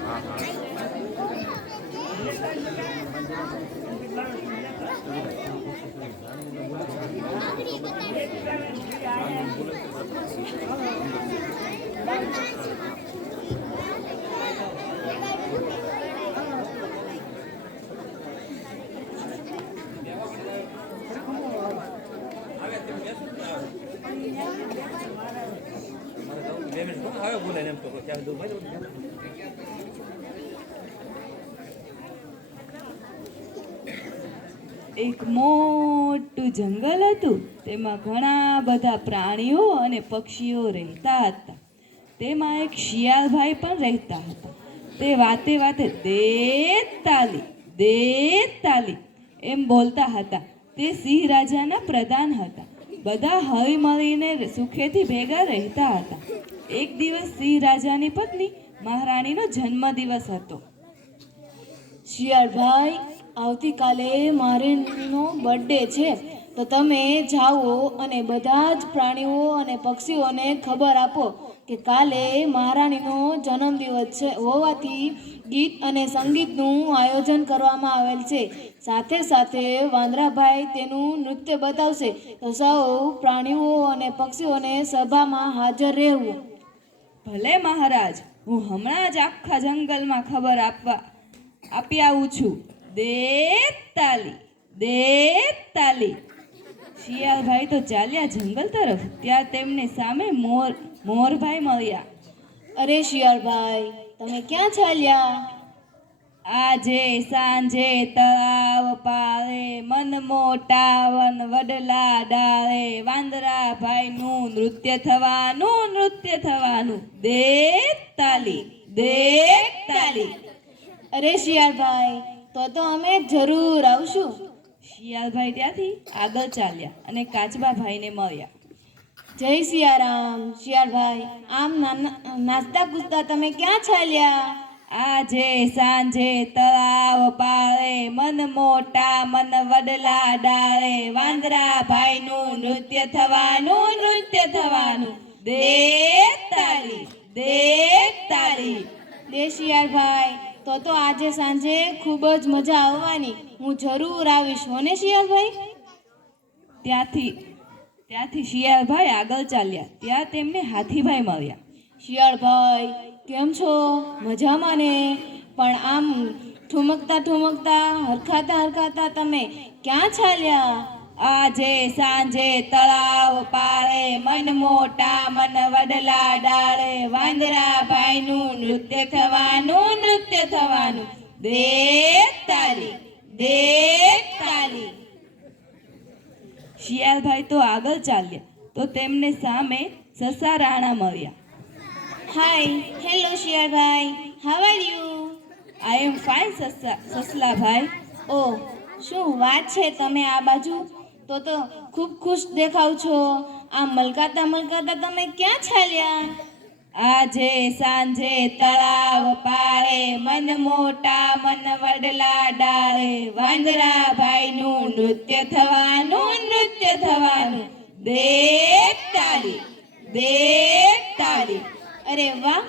હા હા હા હા હવે બોલે એમ તો ત્યારે દૂર ભાઈ એક મોટું જંગલ હતું. તેમાં ઘણા બધા પ્રાણીઓ અને પક્ષીઓ રહેતા હતા. તેમાં એક શિયાળભાઈ પણ રહેતા હતા. તે વાતે વાતે દે તાલી દે તાલી એમ બોલતા હતા. તે સિંહ રાજાના પ્રધાન હતા. બધા હળી મળીને સુખેથી ભેગા રહેતા હતા. એક દિવસ સિંહ રાજાની પત્ની મહારાણીનો જન્મદિવસ હતો. શિયાળભાઈ, આવતીકાલે મારેનો બર્થડે છે. તો તમે જાઓ અને બધા જ પ્રાણીઓ અને પક્ષીઓને ખબર આપો કે કાલે મહારાણીનો જન્મદિવસ છે. હોવાથી ગીત અને સંગીતનું આયોજન કરવામાં આવેલ છે. સાથે સાથે વાંદરાભાઈ તેનું નૃત્ય બતાવશે. તો સૌ પ્રાણીઓ અને પક્ષીઓને સભામાં હાજર રહેવું. ભલે મહારાજ, હું હમણાં જ આખા જંગલમાં ખબર આપવા આપી આવું છું. દેત તાલી દેત તાલી શિયાળભાઈ તો ચાલ્યા જંગલ તરફ, ત્યાં તેમને સામે મોર, મોરભાઈ મળ્યા. અરે શિયાળભાઈ, તમે ક્યાં ચાલ્યા? આજે સાંજે તળાવ પાળે મન મોટા વન વડલા ડાળે વાંદરા ભાઈનું નૃત્ય થવાનું નૃત્ય થવાનું. દેત તાલી દેત તાલી. અરે શિયાળભાઈ તો તો અમે જરૂર આવશું. શિયાળભાઈ ત્યાંથી આગળ ચાલ્યા અને કાચબા ભાઈને મળ્યા. જય સિયારામ શિયાળભાઈ આમ નાના નાસ્તા કૂદતા તમે ક્યાં ચાલ્યા આજે સાંજે તળાવ પાળે મન મોટા મન વડલા ડાળે વાંદરા ભાઈનું નૃત્ય થવાનું નૃત્ય થવાનું. દેખ તારી દેખ તારી દેશિયાર ભાઈ તો તો આજે સાંજે ખૂબ જ મજા આવવાની. હું જરૂર આવીશ હો શિયાળભાઈ? ત્યાંથી ત્યાંથી શિયાળભાઈ આગળ ચાલ્યા. ત્યાં તેમને હાથીભાઈ મળ્યા. શિયાળભાઈ, કેમ છો? મજામાં ને? પણ આમ ઠુમકતા ઠુમકતા, હરખાતા હરખાતા તમે ક્યાં ચાલ્યા? આજે સાંજે તળાવ પાળે મન મોટા, મન વડલા ડાળે વાંદરા ભાઈનું નૃત્ય થવાનું નૃત્ય થવાનું. દેત તાલી દેત તાલી. શિયાળભાઈ તો આગળ ચાલ્યા, તો તેમને સામે સસા રાણા મળ્યા. Hi hello શિયાળભાઈ how are you I am fine સસલા સસલાભાઈ ઓ, શું વાત છે તમે આ બાજુ? તો તો ખૂબ ખુશ દેખાવ છો. આમ મલકાતા મલકાતા તમે ક્યાં ચાલ્યા? આજે સાંજે તળાવ પાળે મન મોટા મન વડલા ડાળે વાંદરા ભાઈનું નૃત્ય થવાનું નૃત્ય થવાનું. દેત તાળી તાળી અરે વાહ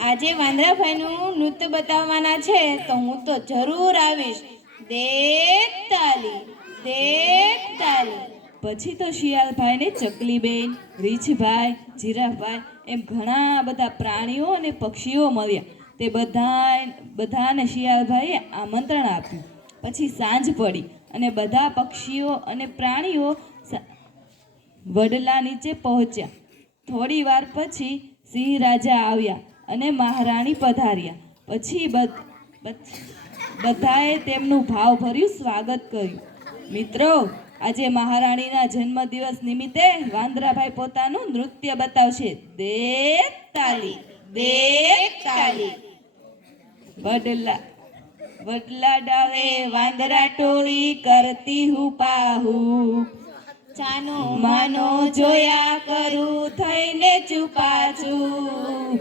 આજે વાંદરાભાઈનું નૃત્ય બતાવવાના છે, તો હું તો જરૂર આવીશ. દેખ તાલી દેખ તાલી. પછી તો શિયાળભાઈને ચકલીબેન, રીછભાઈ, જીરાફભાઈ, એમ ઘણા બધા પ્રાણીઓ અને પક્ષીઓ મળ્યા. તે બધા બધાને શિયાળભાઈએ આમંત્રણ આપ્યું. પછી સાંજ પડી અને બધા પક્ષીઓ અને પ્રાણીઓ વડલા નીચે પહોંચ્યા. થોડી વાર પછી સિંહ રાજા આવ્યા અને મહારાણી પધાર્યા. પછી બધ- બધ- બધાએ તેમનું ભાવભર્યું સ્વાગત કર્યું. મિત્રો, આજે મહારાણીના જન્મદિવસ નિમિત્તે વાંદરાભાઈ પોતાનું નૃત્ય બતાવશે. દે તાલી દે તાલી. વડલા વડલા ડાવે વાંદરા ટોળી કરતી હું પાહુ. ચાનો માનો જોયા કરું થઈને ચૂપાચું.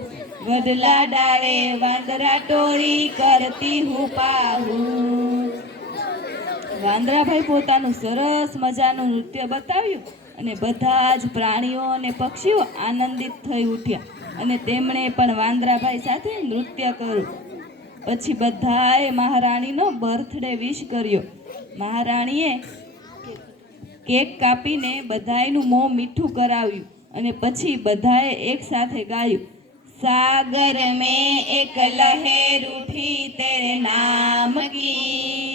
ગઢલા ડાળે વાંદરા ટોળી કરતી હું પાહું. વાંદરાભાઈ પોતાનું સરસ મજાનું નૃત્ય બતાવ્યું અને બધા જ પ્રાણીઓ અને પક્ષીઓ આનંદિત થઈ ઉઠ્યા અને તેમણે પણ વાંદરાભાઈ સાથે નૃત્ય કર્યું. પછી બધાએ મહારાણીનો બર્થડે વિશ કર્યો. મહારાણીએ કેક કાપીને બધાયનું મોં મીઠું કરાવ્યું અને પછી બધાએ એક સાથે ગાયું સાગર મેં એક લહેર ઉઠી તેરે નામ કી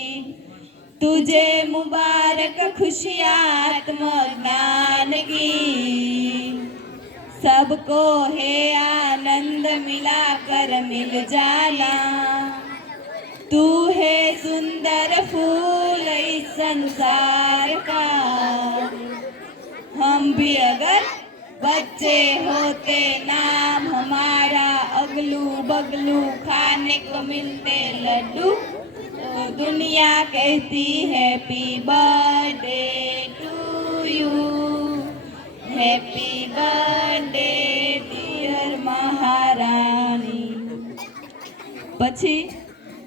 तुझे मुबारक खुशियात्म ज्ञान की सबको है आनंद मिला कर मिल जाना तू है सुंदर फूल इस संसार भी अगर बच्चे होते नाम हमारा अगलू बगलू खाने को मिलते लड्डू तो दुनिया कहती happy birthday to you happy birthday dear Maharani પછી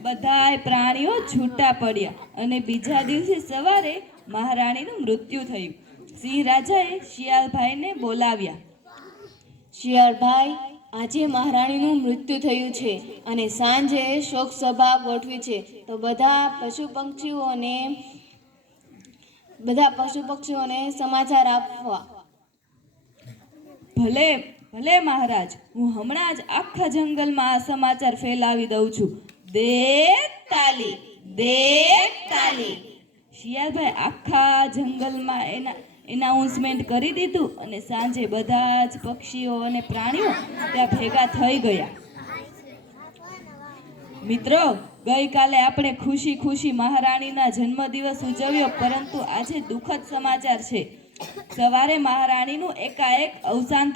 બધાય પ્રાણીઓ છૂટા પડ્યા અને બીજા દિવસે સવારે મહારાણીનું મૃત્યુ થયું સિંહ રાજાએ શિયાળભાઈને બોલાવ્યા. શિયાળભાઈ, આજે મહારાણીનું મૃત્યુ થયું છે અને સાંજે શોક સભા ગોઠવી છે. તો બધા પશુ પક્ષીઓને, બધા પશુ પક્ષીઓને સમાચાર આપવા. ભલે ભલે મહારાજ, હું હમણાં જ આખા જંગલમાં આ સમાચાર ફેલાવી દઉં છું. દે તાલી દે તાલી. શિયાળભાઈ, આખા જંગલમાં એના એનાઉન્સમેન્ટ કરી દીધું અને સાંજે બધા જ પક્ષીઓ અને પ્રાણીઓ ત્યાં ભેગા થઈ ગયા. મિત્રો, ગઈકાલે આપણે ખુશી ખુશી મહારાણીના જન્મદિવસ ઉજવ્યો, પરંતુ આજે દુઃખદ સમાચાર છે. સવારે મહારાણીનું એકાએક અવસાન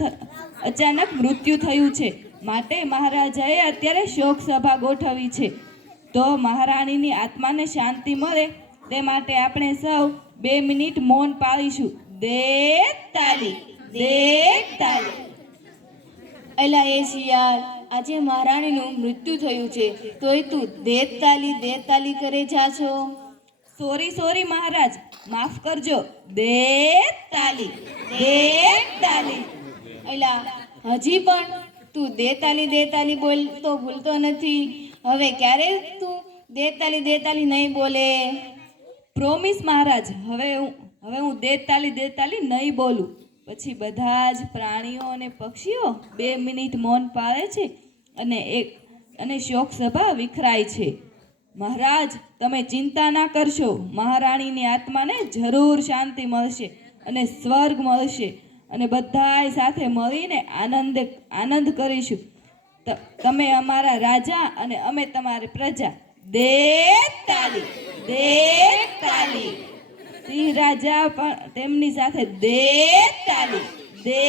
અચાનક મૃત્યુ થયું છે. માટે મહારાજાએ અત્યારે શોક સભા ગોઠવી છે. તો મહારાણીની આત્માને શાંતિ મળે, તે માટે આપણે સૌ બે મિનિટ મૌન પાળીશું. દે તાલી દે તાલી એલા એ શિયાળ, આજે મહારાણીનું મૃત્યુ થયું છે. તોય તું દેતાલી દેતાલી કરે જા છો. સોરી સોરી મહારાજ, માફ કરજો. દેતાલી દેતાલી એલા હજી પણ તું દેતાલી દેતાલી બોલતો ભૂલતો નથી. હવે ક્યારે તું દેતાલી દેતાલી નહીં બોલે? પ્રોમિસ મહારાજ, હવે હું હવે હું દેતાલી દેતાલી નહીં બોલું. પછી બધા જ પ્રાણીઓ અને પક્ષીઓ બે મિનિટ મૌન પાળે છે અને એક અને શોક સભા વિખરાય છે. મહારાજ, તમે ચિંતા ના કરશો. મહારાણીની આત્માને જરૂર શાંતિ મળશે અને સ્વર્ગ મળશે અને બધાય સાથે મળીને આનંદ આનંદ કરીશું. તમે અમારા રાજા અને અમે તમારી પ્રજા. દે તાલી દે તાલી સિંહ રાજા પણ તેમની સાથે દે તાલી દે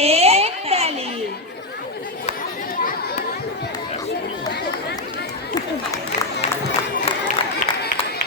તાલી